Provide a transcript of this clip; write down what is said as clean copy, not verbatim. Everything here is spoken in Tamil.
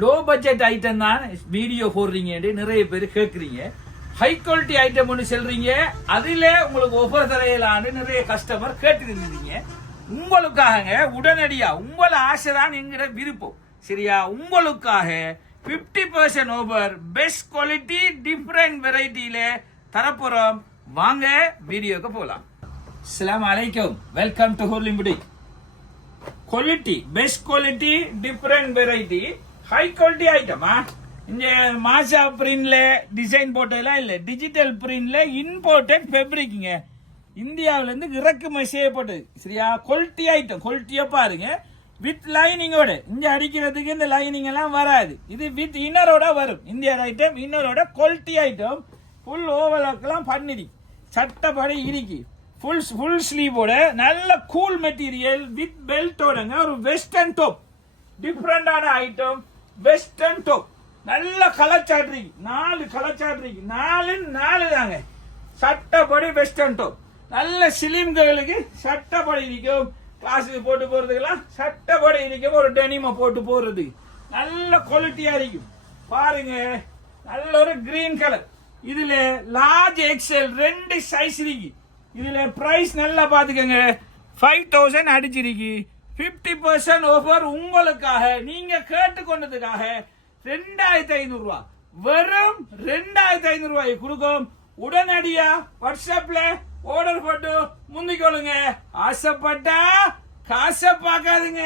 லோ பட்ஜெட் ஐட்டம் தான் வீடியோ போடுறீங்க நிறைய பேர் கேட்குறீங்க. ஹை குவாலிட்டி ஐட்டம் ஒன்று சொல்றீங்க, அதுல உங்களுக்கு ஒவ்வொரு தரையிலான்னு நிறைய கஸ்டமர் கேட்டுருந்தீங்க. உங்களுக்காக உடனடியா உங்கள ஆசைதான் எங்கிற விருப்பம், சரியா? உங்களுக்காக 50% ஓவர் பெஸ்ட் குவாலிட்டி டிஃபரெண்ட் வெரைட்டியில தரப்போறோம். வாங்க வீடியோக்கு போலாம். அஸ்ஸலாமு அலைக்கும், welcome to holy boutique. Quality best quality different variety high quality ஐட்டமா. இந்த மாசா பிரிண்ட்ல டிசைன் போட்டதெல்லாம் இல்ல, டிஜிட்டல் பிரிண்ட்ல இம்போர்ட்டட் ஃபேப்ரிக்ங்க, இந்தியாவில இருந்து இறக்குமதி செய்யப்பட்டது, சரியா? குவாலிட்டி ஐட்டம், குவாலிட்டியா பாருங்க. வித் லைனிங்கோட, இங்க அடிக்கிறதுக்கு இந்த லைனிங் எல்லாம் வராது, இது வித் இன்னரோட வரும். இந்தியா ஐட்டம் இன்னரோட குவாலிட்டி ஐட்டம். ஃபுல் ஓவர்லாக்லாம் பண்ணிடி, சட்டப்படி இருக்கு. ஃபுல் ஸ்லீவோட நல்ல கூல் மெட்டீரியல் வித் பெல்ட்டோடங்க. ஒரு வெஸ்டர்ன் டாப், டிஃப்ரெண்டான ஐட்டம். வெஸ்டர்ன் டாப் நல்ல கலச்சாட்ரிக்கு, 4 கலச்சாட்ரிக்கு, 4 தாங்க. சட்டப்படி வெஸ்டர்ன் டாப் நல்ல சிலிம்களுக்கு சட்டப்படி இருக்கும். கிளாஸுக்கு போட்டு போறதுக்கெல்லாம் சட்டப்படி இருக்கும். ஒரு டெனிமா போட்டு போறது நல்ல குவாலிட்டியா இருக்கும். பாருங்க, நல்ல ஒரு கிரீன் கலர். இதுல லார்ஜ் எக்ஸல் 2 சைஸ் இருக்கு. இதுல பிரைஸ் நல்லா பாத்துக்கங்க, 5000 அடிச்சிருக்கு. 50% ஆஃபர் உங்களுக்காக, நீங்க கேட்டுக்கொண்டதுக்காக 2500 ரூபாய், வெறும் 2500 ரூபாய் கொடுக்கும். உடனடியா வாட்ஸ்அப்ல ஆர்டர் போட்டு முந்திக்கொள்ளுங்க. ஆசைப்பட்டா காசை பார்க்காதுங்க.